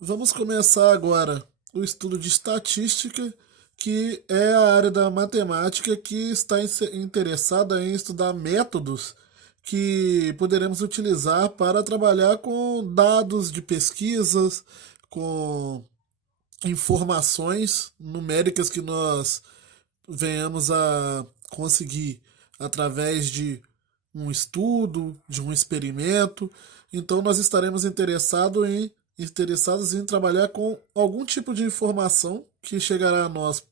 Vamos começar agora o estudo de estatística, que é a área da matemática que está interessada em estudar métodos que poderemos utilizar para trabalhar com dados de pesquisas, com informações numéricas que nós venhamos a conseguir através de um estudo, de um experimento. Então nós estaremos interessados em trabalhar com algum tipo de informação que chegará a nós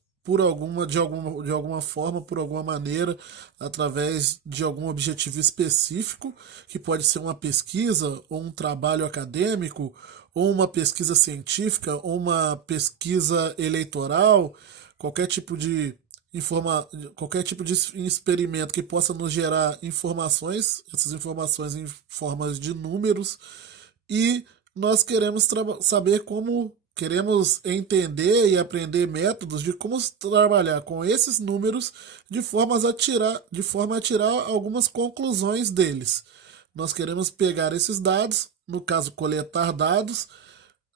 de alguma forma, por alguma maneira, através de algum objetivo específico, que pode ser uma pesquisa ou um trabalho acadêmico, ou uma pesquisa científica, ou uma pesquisa eleitoral, qualquer tipo de qualquer tipo de experimento que possa nos gerar informações, essas informações em formas de números, e nós queremos saber como queremos entender e aprender métodos de como trabalhar com esses números de forma a tirar algumas conclusões deles. Nós queremos pegar esses dados, no caso coletar dados,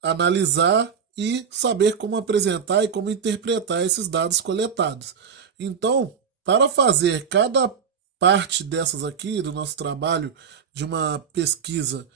analisar e saber como apresentar e como interpretar esses dados coletados. Então, para fazer cada parte dessas aqui do nosso trabalho de uma pesquisa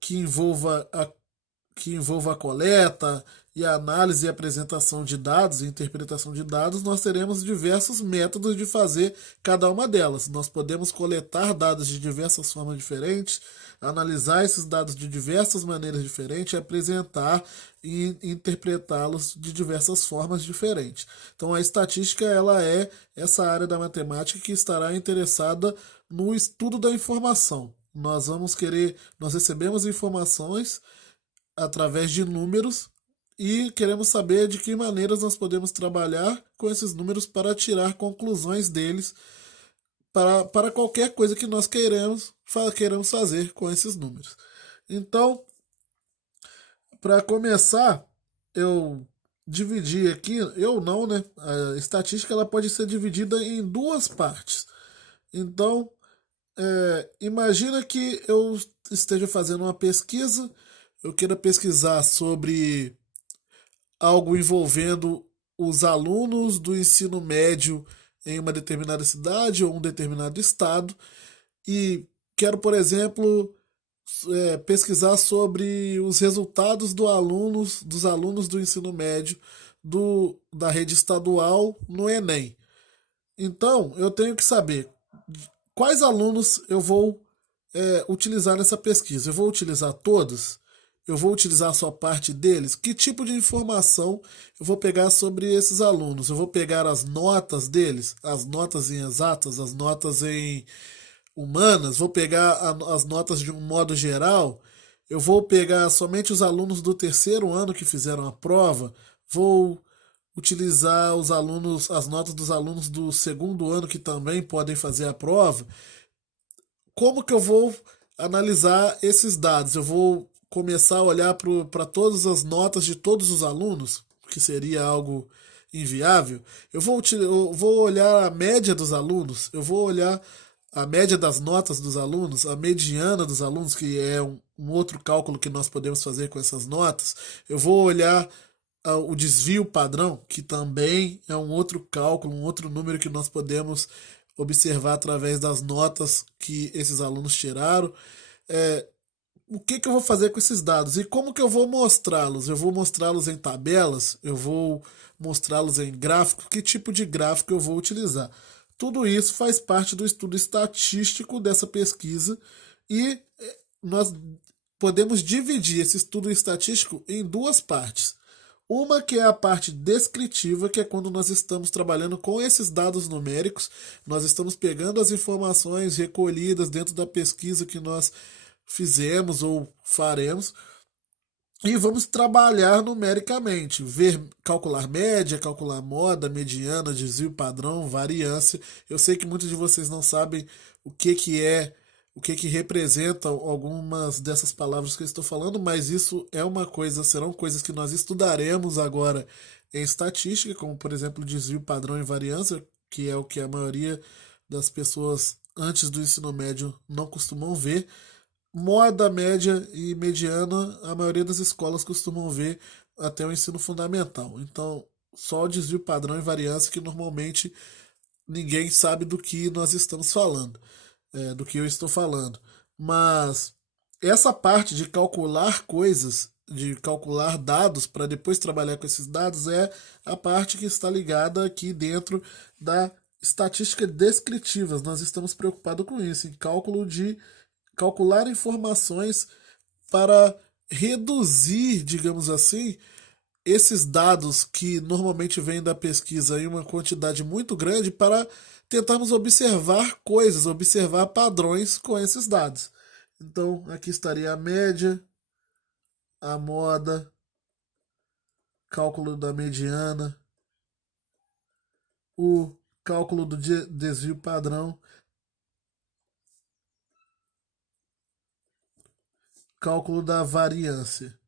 que envolva a coleta e a análise e apresentação de dados e interpretação de dados, nós teremos diversos métodos de fazer cada uma delas. Nós podemos coletar dados de diversas formas diferentes, analisar esses dados de diversas maneiras diferentes, apresentar e interpretá-los de diversas formas diferentes. Então a estatística ela é essa área da matemática que estará interessada no estudo da informação. Nós recebemos informações através de números e queremos saber de que maneiras nós podemos trabalhar com esses números para tirar conclusões deles para qualquer coisa que nós queiramos fazer com esses números. Então, para começar, eu dividi aqui, eu não, né? A estatística ela pode ser dividida em duas partes. Então, imagina que eu esteja fazendo uma pesquisa, eu queira pesquisar sobre algo envolvendo os alunos do ensino médio em uma determinada cidade ou um determinado estado e quero, por exemplo, pesquisar sobre os resultados dos alunos do ensino médio da rede estadual no Enem. Então, eu tenho que saber quais alunos eu vou utilizar nessa pesquisa. Eu vou utilizar todos? Eu vou utilizar só parte deles? Que tipo de informação eu vou pegar sobre esses alunos? Eu vou pegar as notas deles, as notas em exatas, as notas em humanas, vou pegar as notas de um modo geral, eu vou pegar somente os alunos do terceiro ano que fizeram a prova, vou utilizar as notas dos alunos do segundo ano que também podem fazer a prova. Como que eu vou analisar esses dados? Eu vou começar a olhar para todas as notas de todos os alunos, que seria algo inviável. Eu vou olhar a média dos alunos, eu vou olhar a média das notas dos alunos, a mediana dos alunos, que é um outro cálculo que nós podemos fazer com essas notas. Eu vou olhar o desvio padrão, que também é um outro cálculo, um outro número que nós podemos observar através das notas que esses alunos tiraram. É, o que, que eu vou fazer com esses dados e como que eu vou mostrá-los? Eu vou mostrá-los em tabelas? Eu vou mostrá-los em gráficos? Que tipo de gráfico eu vou utilizar? Tudo isso faz parte do estudo estatístico dessa pesquisa e nós podemos dividir esse estudo estatístico em duas partes. Uma que é a parte descritiva, que é quando nós estamos trabalhando com esses dados numéricos, nós estamos pegando as informações recolhidas dentro da pesquisa que nós fizemos ou faremos e vamos trabalhar numericamente, calcular média, calcular moda, mediana, desvio padrão, variância. Eu sei que muitos de vocês não sabem o que que representam algumas dessas palavras que eu estou falando, mas isso é uma coisa, serão coisas que nós estudaremos agora em estatística, como por exemplo desvio padrão e variância, que é o que a maioria das pessoas antes do ensino médio não costumam ver, moda média e mediana, a maioria das escolas costumam ver até o ensino fundamental. Então, só o desvio padrão e variância que normalmente ninguém sabe do que nós estamos falando, do que eu estou falando. Mas essa parte de calcular coisas, de calcular dados para depois trabalhar com esses dados, é a parte que está ligada aqui dentro da estatística descritiva. Nós estamos preocupados com isso, em cálculo de calcular informações para reduzir, digamos assim, esses dados que normalmente vêm da pesquisa em uma quantidade muito grande para tentarmos observar coisas, observar padrões com esses dados. Então, aqui estaria a média, a moda, cálculo da mediana, o cálculo do desvio padrão, cálculo da variância.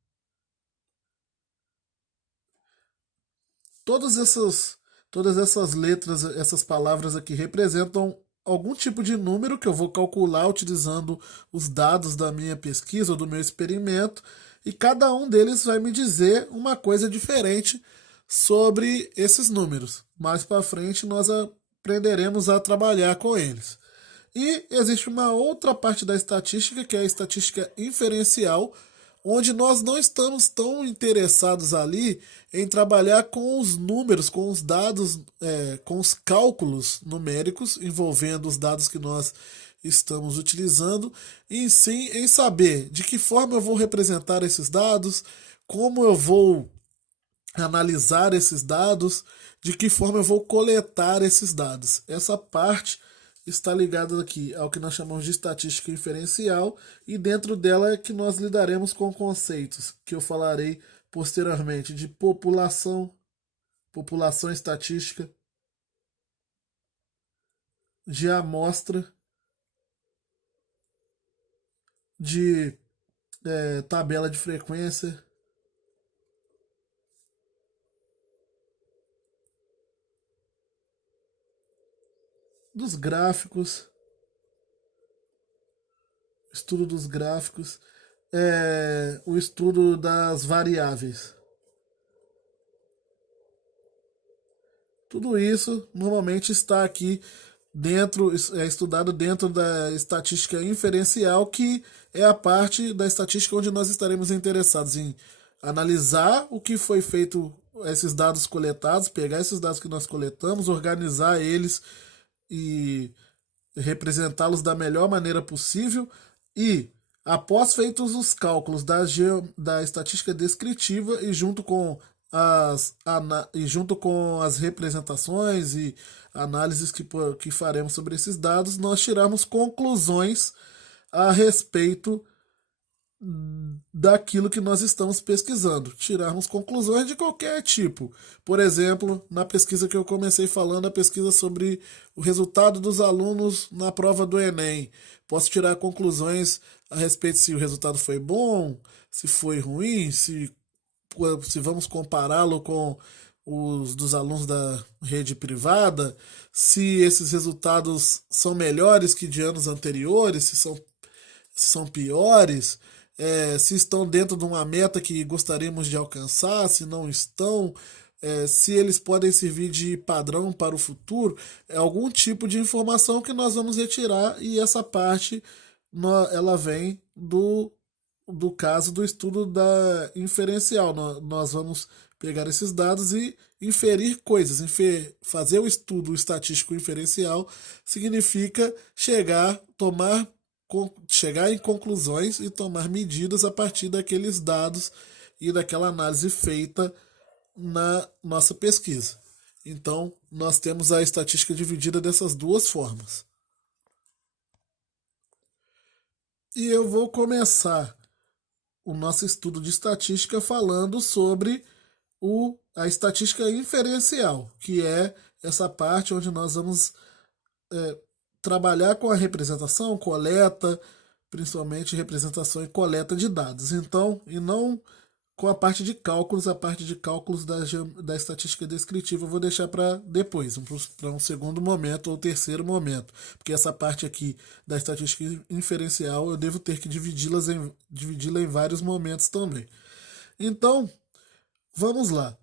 Todas essas, todas essas letras, essas palavras aqui representam algum tipo de número que eu vou calcular utilizando os dados da minha pesquisa ou do meu experimento, e cada um deles vai me dizer uma coisa diferente sobre esses números. Mais para frente nós aprenderemos a trabalhar com eles. E existe uma outra parte da estatística, que é a estatística inferencial, onde nós não estamos tão interessados ali em trabalhar com os números, com os dados, com os cálculos numéricos envolvendo os dados que nós estamos utilizando, e sim em saber de que forma eu vou representar esses dados, como eu vou analisar esses dados, de que forma eu vou coletar esses dados. Essa parte está ligada aqui ao que nós chamamos de estatística inferencial, e dentro dela é que nós lidaremos com conceitos que eu falarei posteriormente de população, população estatística, de amostra, de tabela de frequência, dos gráficos, estudo dos gráficos, o estudo das variáveis. Tudo isso normalmente está aqui dentro, é estudado dentro da estatística inferencial, que é a parte da estatística onde nós estaremos interessados em analisar o que foi feito, esses dados coletados, pegar esses dados que nós coletamos, organizar eles e representá-los da melhor maneira possível, e após feitos os cálculos da estatística descritiva e junto com as representações e análises que faremos sobre esses dados, nós tiramos conclusões a respeito daquilo que nós estamos pesquisando, tirarmos conclusões de qualquer tipo. Por exemplo, na pesquisa que eu comecei falando, a pesquisa sobre o resultado dos alunos na prova do Enem. Posso tirar conclusões a respeito se o resultado foi bom, se foi ruim, se vamos compará-lo com os dos alunos da rede privada, se esses resultados são melhores que de anos anteriores, se são piores, se estão dentro de uma meta que gostaríamos de alcançar, se não estão, se eles podem servir de padrão para o futuro, é algum tipo de informação que nós vamos retirar, e essa parte ela vem do caso do estudo da inferencial. Nós vamos pegar esses dados e inferir coisas. Fazer o estudo estatístico inferencial significa chegar em conclusões e tomar medidas a partir daqueles dados e daquela análise feita na nossa pesquisa. Então, nós temos a estatística dividida dessas duas formas. E eu vou começar o nosso estudo de estatística falando sobre a estatística inferencial, que é essa parte onde nós vamos trabalhar com a representação, coleta, principalmente representação e coleta de dados. Então, e não com a parte de cálculos. A parte de cálculos da estatística descritiva eu vou deixar para depois, para um segundo momento ou terceiro momento, porque essa parte aqui da estatística inferencial eu devo ter que dividi-la em vários momentos também. Então, vamos lá.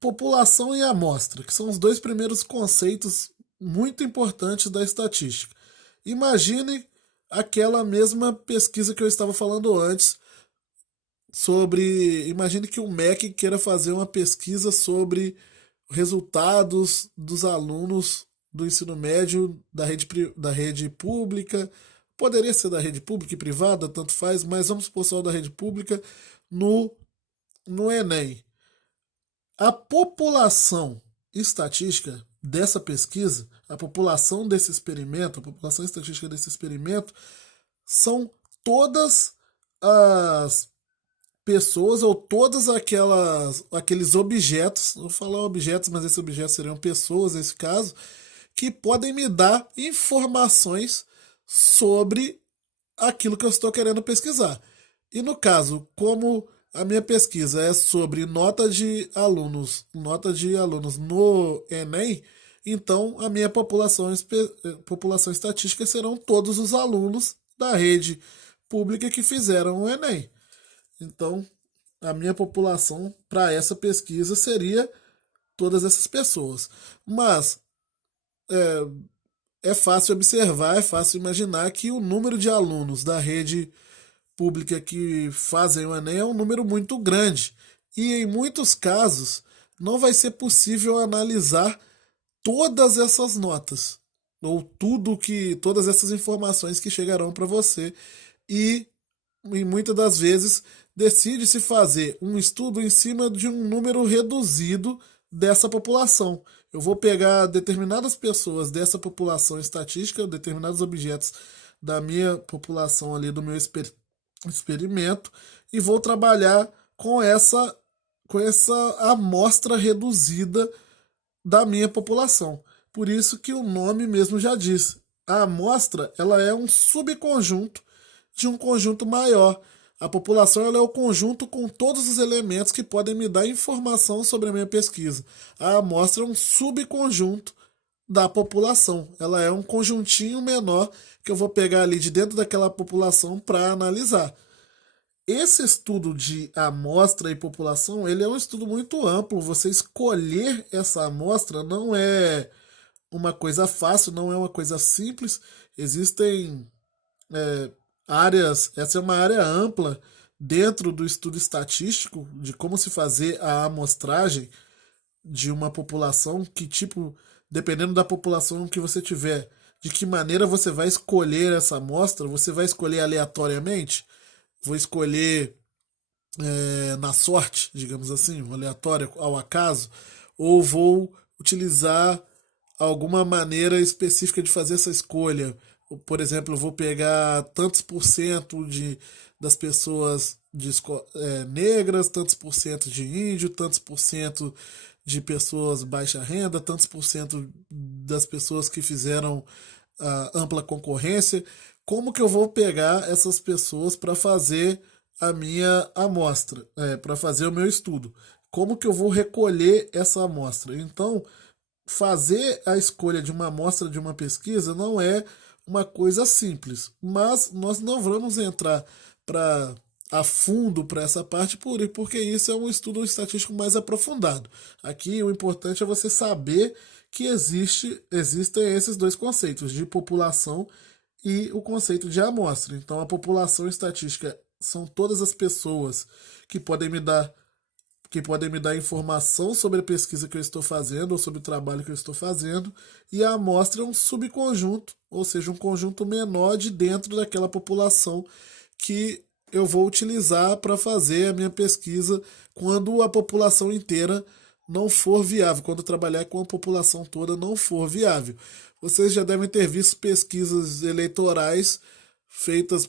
População e amostra, que são os dois primeiros conceitos muito importantes da estatística. Imagine aquela mesma pesquisa que eu estava falando antes imagine que o MEC queira fazer uma pesquisa sobre resultados dos alunos do ensino médio da rede pública, poderia ser da rede pública e privada, tanto faz, mas vamos supor só da rede pública, no Enem. A população estatística dessa pesquisa, a população desse experimento, a população estatística desse experimento, são todas as pessoas ou todos aqueles objetos, não vou falar objetos, mas esses objetos seriam pessoas nesse caso, que podem me dar informações sobre aquilo que eu estou querendo pesquisar. E no caso, como a minha pesquisa é sobre nota de alunos no Enem, então a minha população estatística serão todos os alunos da rede pública que fizeram o Enem. Então, a minha população para essa pesquisa seria todas essas pessoas. Mas é fácil observar, é fácil imaginar que o número de alunos da rede pública que fazem o Enem é um número muito grande. E em muitos casos não vai ser possível analisar todas essas notas ou todas essas informações que chegarão para você e muitas das vezes decide-se fazer um estudo em cima de um número reduzido dessa população. Eu vou pegar determinadas pessoas dessa população estatística, determinados objetos da minha população ali, do meu experimento, e vou trabalhar com essa amostra reduzida da minha população. Por isso que o nome mesmo já diz. A amostra, ela é um subconjunto de um conjunto maior. A população ela é o conjunto com todos os elementos que podem me dar informação sobre a minha pesquisa. A amostra é um subconjunto da população. Ela é um conjuntinho menor que eu vou pegar ali de dentro daquela população para analisar. Esse estudo de amostra e população, ele é um estudo muito amplo. Você escolher essa amostra não é uma coisa fácil, não é uma coisa simples. Existem áreas, essa é uma área ampla dentro do estudo estatístico de como se fazer a amostragem de uma população, dependendo da população que você tiver, de que maneira você vai escolher essa amostra. Você vai escolher aleatoriamente? Vou escolher na sorte, digamos assim, aleatório, ao acaso, ou vou utilizar alguma maneira específica de fazer essa escolha. Por exemplo, eu vou pegar tantos por cento das pessoas negras, tantos por cento de índio, tantos por cento de pessoas baixa renda, tantos por cento das pessoas que fizeram ampla concorrência. Como que eu vou pegar essas pessoas para fazer a minha amostra, para fazer o meu estudo? Como que eu vou recolher essa amostra? Então, fazer a escolha de uma amostra de uma pesquisa não é uma coisa simples, mas nós não vamos entrar a fundo para essa parte porque isso é um estudo estatístico mais aprofundado. Aqui o importante é você saber que existem esses dois conceitos, de população e o conceito de amostra. Então a população estatística são todas as pessoas que podem me dar informação sobre a pesquisa que eu estou fazendo ou sobre o trabalho que eu estou fazendo, e a amostra é um subconjunto, ou seja, um conjunto menor de dentro daquela população que eu vou utilizar para fazer a minha pesquisa quando a população inteira não for viável, quando trabalhar com a população toda não for viável. Vocês já devem ter visto pesquisas eleitorais feitas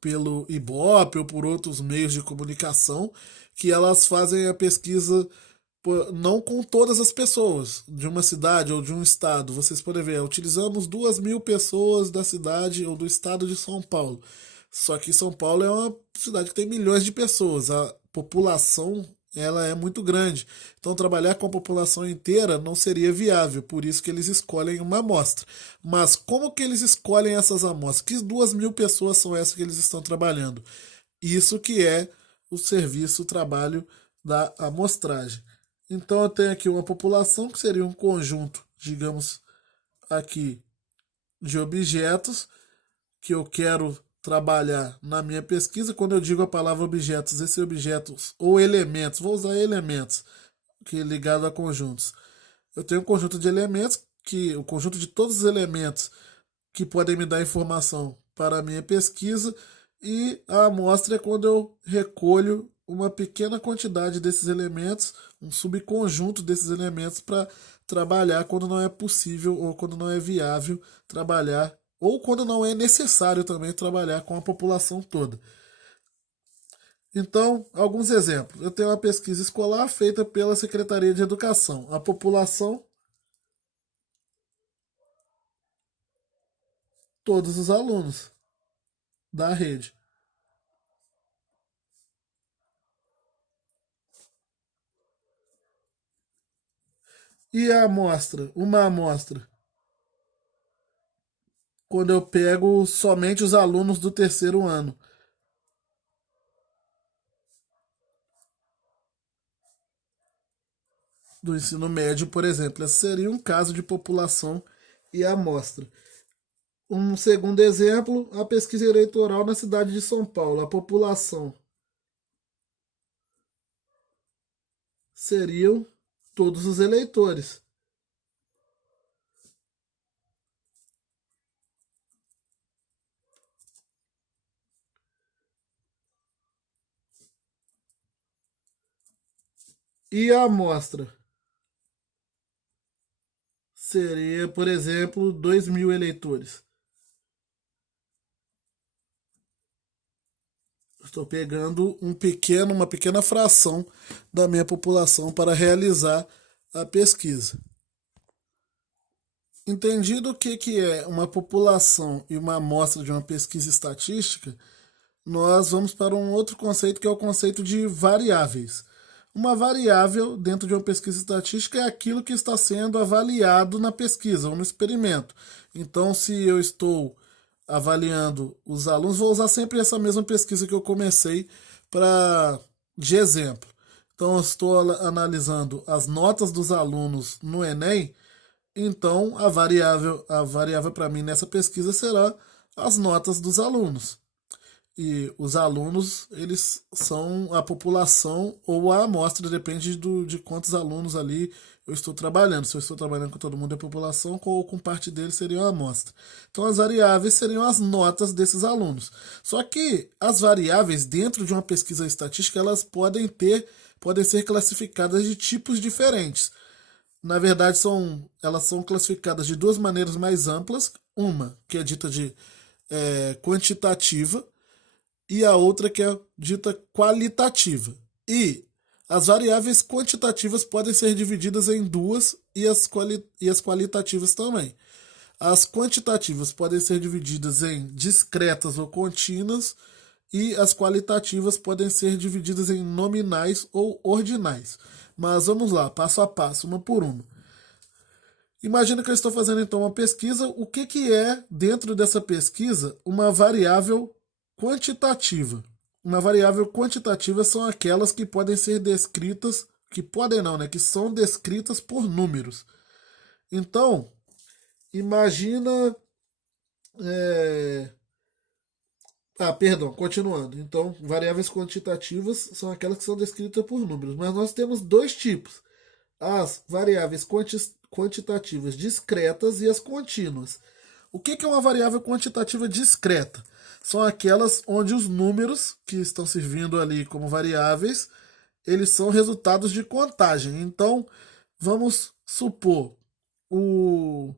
pelo Ibope ou por outros meios de comunicação, que elas fazem a pesquisa não com todas as pessoas de uma cidade ou de um estado. Vocês podem ver, utilizamos 2.000 pessoas da cidade ou do estado de São Paulo. Só que São Paulo é uma cidade que tem milhões de pessoas, a população ela é muito grande. Então trabalhar com a população inteira não seria viável, por isso que eles escolhem uma amostra. Mas como que eles escolhem essas amostras? Que 2.000 pessoas são essas que eles estão trabalhando? Isso que é o serviço, o trabalho da amostragem. Então eu tenho aqui uma população que seria um conjunto, digamos aqui, de objetos que eu quero trabalhar na minha pesquisa. Quando eu digo a palavra objetos, esses objetos ou elementos, vou usar elementos, que é ligado a conjuntos. Eu tenho um conjunto de elementos, que o conjunto de todos os elementos que podem me dar informação para a minha pesquisa, e a amostra é quando eu recolho uma pequena quantidade desses elementos, um subconjunto desses elementos para trabalhar quando não é possível ou quando não é viável trabalhar ou quando não é necessário também trabalhar com a população toda. Então, alguns exemplos. Eu tenho uma pesquisa escolar feita pela Secretaria de Educação. A população, todos os alunos da rede. E a amostra? Uma amostra. Quando eu pego somente os alunos do terceiro ano do ensino médio, por exemplo. Esse seria um caso de população e amostra. Um segundo exemplo, a pesquisa eleitoral na cidade de São Paulo. A população seriam todos os eleitores. E a amostra seria, por exemplo, 2.000 eleitores. Estou pegando uma pequena fração da minha população para realizar a pesquisa. Entendido o que é uma população e uma amostra de uma pesquisa estatística, nós vamos para um outro conceito que é o conceito de variáveis. Uma variável dentro de uma pesquisa estatística é aquilo que está sendo avaliado na pesquisa ou no experimento. Então, se eu estou avaliando os alunos, vou usar sempre essa mesma pesquisa que eu comecei para de exemplo. Então, eu estou analisando as notas dos alunos no Enem. Então, a variável para mim nessa pesquisa será as notas dos alunos. E os alunos, eles são a população ou a amostra, depende de quantos alunos ali eu estou trabalhando. Se eu estou trabalhando com todo mundo é população, ou com parte deles seria a amostra. Então as variáveis seriam as notas desses alunos. Só que as variáveis dentro de uma pesquisa estatística, elas podem ser classificadas de tipos diferentes. Na verdade, elas são classificadas de duas maneiras mais amplas. Uma, que é dita de quantitativa, e a outra que é dita qualitativa. E as variáveis quantitativas podem ser divididas em duas e as qualitativas também. As quantitativas podem ser divididas em discretas ou contínuas e as qualitativas podem ser divididas em nominais ou ordinais. Mas vamos lá, passo a passo, uma por uma. Imagina que eu estou fazendo então uma pesquisa. O que é, dentro dessa pesquisa, uma variável quantitativa? Uma variável quantitativa são aquelas que podem ser descritas, que podem não, né? Que são descritas por números. Então, imagina. é, perdão, continuando. Então, variáveis quantitativas são aquelas que são descritas por números. Mas nós temos dois tipos: as variáveis quantitativas discretas e as contínuas. O que é uma variável quantitativa discreta? São aquelas onde os números que estão servindo ali como variáveis, eles são resultados de contagem. Então, vamos supor, eu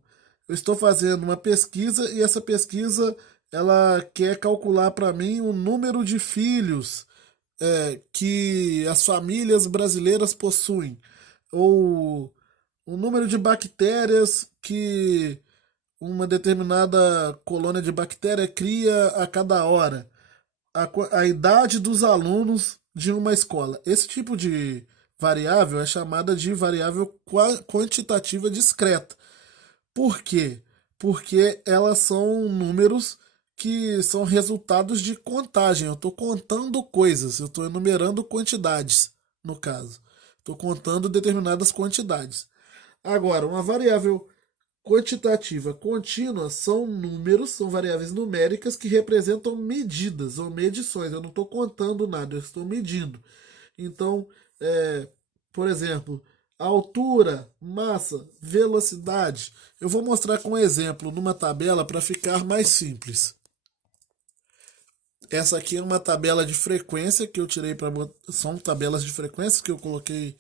estou fazendo uma pesquisa e essa pesquisa ela quer calcular para mim o número de filhos que as famílias brasileiras possuem, ou o número de bactérias que uma determinada colônia de bactéria cria a cada hora. a idade dos alunos de uma escola. Esse tipo de variável é chamada de variável quantitativa discreta. Por quê? Porque elas são números que são resultados de contagem. Eu estou contando coisas, eu estou enumerando quantidades, no caso. Estou contando determinadas quantidades. Agora, uma variável quantitativa contínua são números, são variáveis numéricas que representam medidas ou medições. Eu não estou contando nada, eu estou medindo. Então, é, por exemplo, altura, massa, velocidade. Eu vou mostrar com um exemplo numa tabela para ficar mais simples. Essa aqui é uma tabela de frequência que eu tirei para. São tabelas de frequência que eu coloquei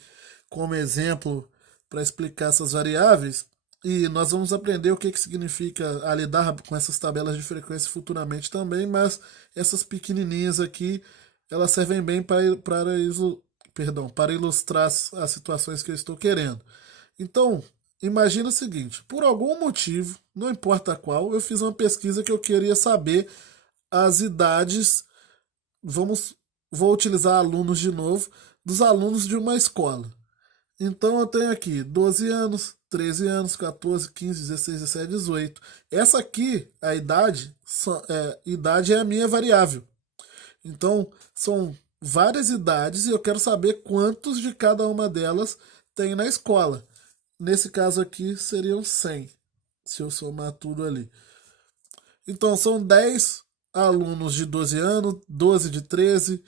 como exemplo para explicar essas variáveis. E nós vamos aprender o que, que significa a lidar com essas tabelas de frequência futuramente também, mas essas pequenininhas aqui, elas servem bem para ilustrar as situações que eu estou querendo. Então, imagina o seguinte, por algum motivo, não importa qual, eu fiz uma pesquisa que eu queria saber as idades, vamos, vou utilizar alunos de novo, dos alunos de uma escola. Então eu tenho aqui 12 anos, 13 anos, 14, 15, 16, 17, 18. Essa aqui, a idade, idade é a minha variável. Então são várias idades e eu quero saber quantos de cada uma delas tem na escola. Nesse caso aqui seriam 100, se eu somar tudo ali. Então são 10 alunos de 12 anos, 12 de 13,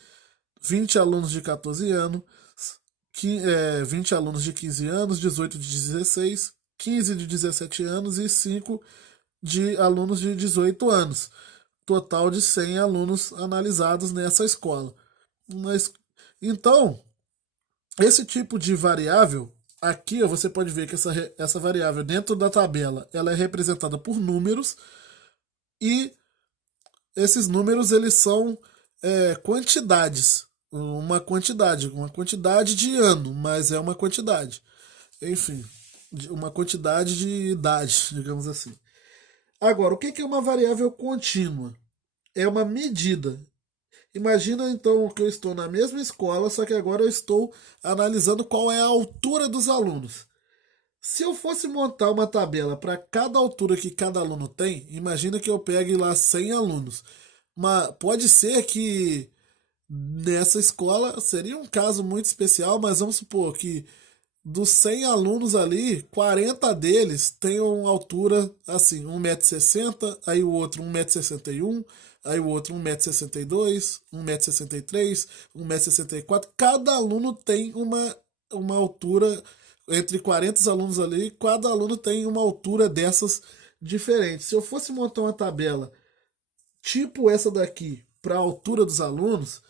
20 alunos de 14 anos, 20 alunos de 15 anos, 18 de 16, 15 de 17 anos e 5 de alunos de 18 anos. Total de 100 alunos analisados nessa escola. Mas, então, esse tipo de variável, aqui você pode ver que essa variável dentro da tabela ela é representada por números e esses números eles são quantidades, uma quantidade de ano, mas é uma quantidade. Enfim, uma quantidade de idade, digamos assim. Agora, o que é uma variável contínua? É uma medida. Imagina então que eu estou na mesma escola, só que agora eu estou analisando qual é a altura dos alunos. Se eu fosse montar uma tabela para cada altura que cada aluno tem, imagina que eu pegue lá 100 alunos. Mas pode ser que nessa escola seria um caso muito especial, mas vamos supor que dos 100 alunos ali, 40 deles tenham altura assim, 1,60 m, aí o outro 1,61 m, aí o outro 1,62 m, 1,63 m, 1,64 m. Cada aluno tem uma altura, entre 40 alunos ali, cada aluno tem uma altura dessas diferentes. Se eu fosse montar uma tabela tipo essa daqui para a altura dos alunos,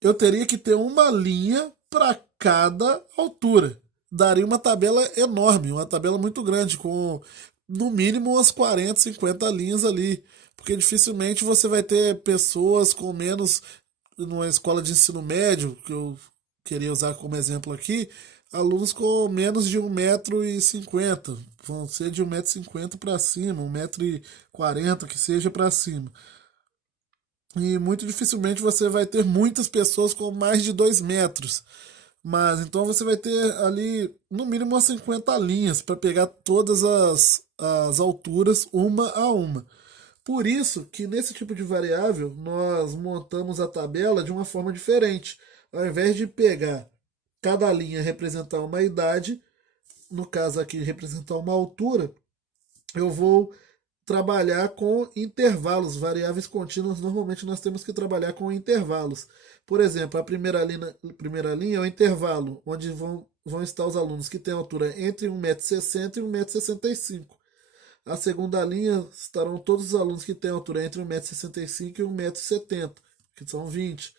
eu teria que ter uma linha para cada altura. Daria uma tabela enorme, uma tabela muito grande, com no mínimo umas 40, 50 linhas ali. Porque dificilmente você vai ter pessoas com menos, numa escola de ensino médio, que eu queria usar como exemplo aqui, alunos com menos de 1,50 m. Vão ser de 1,50 m para cima, 1,40 m que seja para cima. E muito dificilmente você vai ter muitas pessoas com mais de 2 metros. Mas então você vai ter ali no mínimo umas 50 linhas para pegar todas as alturas uma a uma. Por isso que nesse tipo de variável nós montamos a tabela de uma forma diferente. Ao invés de pegar cada linha representar uma idade, no caso aqui representar uma altura, eu vou trabalhar com intervalos, variáveis contínuas. Normalmente nós temos que trabalhar com intervalos. Por exemplo, a primeira linha é o intervalo, onde vão estar os alunos que têm altura entre 1,60 m e 1,65 m. A segunda linha estarão todos os alunos que têm altura entre 1,65 m e 1,70 m, que são 20.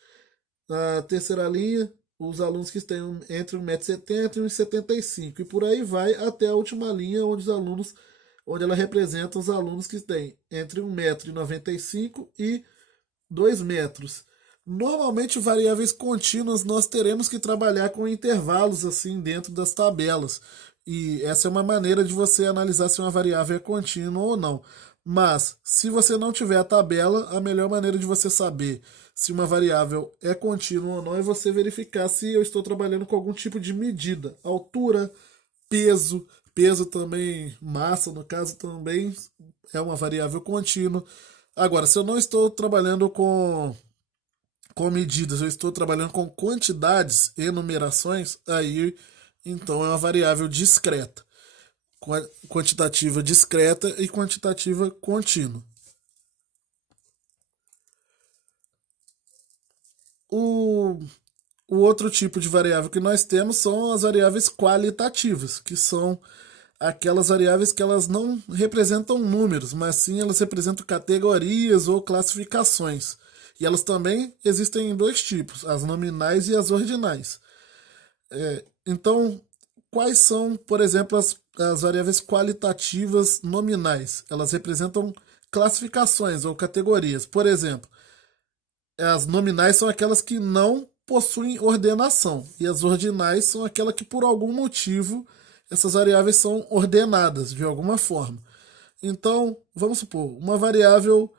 Na terceira linha, os alunos que têm entre 1,70 m e 1,75 m. E por aí vai até a última linha, onde ela representa os alunos que têm entre 1,95 m e 2 metros. Normalmente, variáveis contínuas nós teremos que trabalhar com intervalos assim dentro das tabelas. E essa é uma maneira de você analisar se uma variável é contínua ou não. Mas, se você não tiver a tabela, a melhor maneira de você saber se uma variável é contínua ou não é você verificar se eu estou trabalhando com algum tipo de medida. Altura, peso, peso também, massa, no caso, também é uma variável contínua. Agora, se eu não estou trabalhando com medidas, eu estou trabalhando com quantidades e numerações, aí então é uma variável discreta. Quantitativa discreta e quantitativa contínua. O, o outro tipo de variável que nós temos são as variáveis qualitativas, que são aquelas variáveis que elas não representam números, mas sim elas representam categorias ou classificações. E elas também existem em dois tipos, as nominais e as ordinais. Então, quais são, por exemplo, as variáveis qualitativas nominais? Elas representam classificações ou categorias. Por exemplo, as nominais são aquelas que não possuem ordenação, e as ordinais são aquelas que, por algum motivo, essas variáveis são ordenadas de alguma forma. Então, vamos supor, uma variável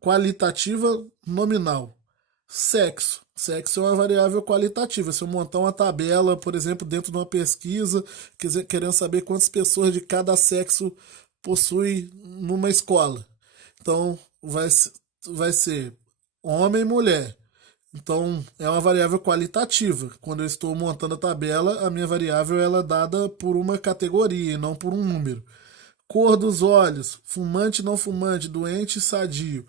qualitativa nominal. Sexo. Sexo é uma variável qualitativa. Se eu montar uma tabela, por exemplo, dentro de uma pesquisa, querendo saber quantas pessoas de cada sexo possui numa escola. Então, vai ser homem e mulher. Então, é uma variável qualitativa. Quando eu estou montando a tabela, a minha variável ela é dada por uma categoria e não por um número. Cor dos olhos, fumante, não fumante, doente e sadio.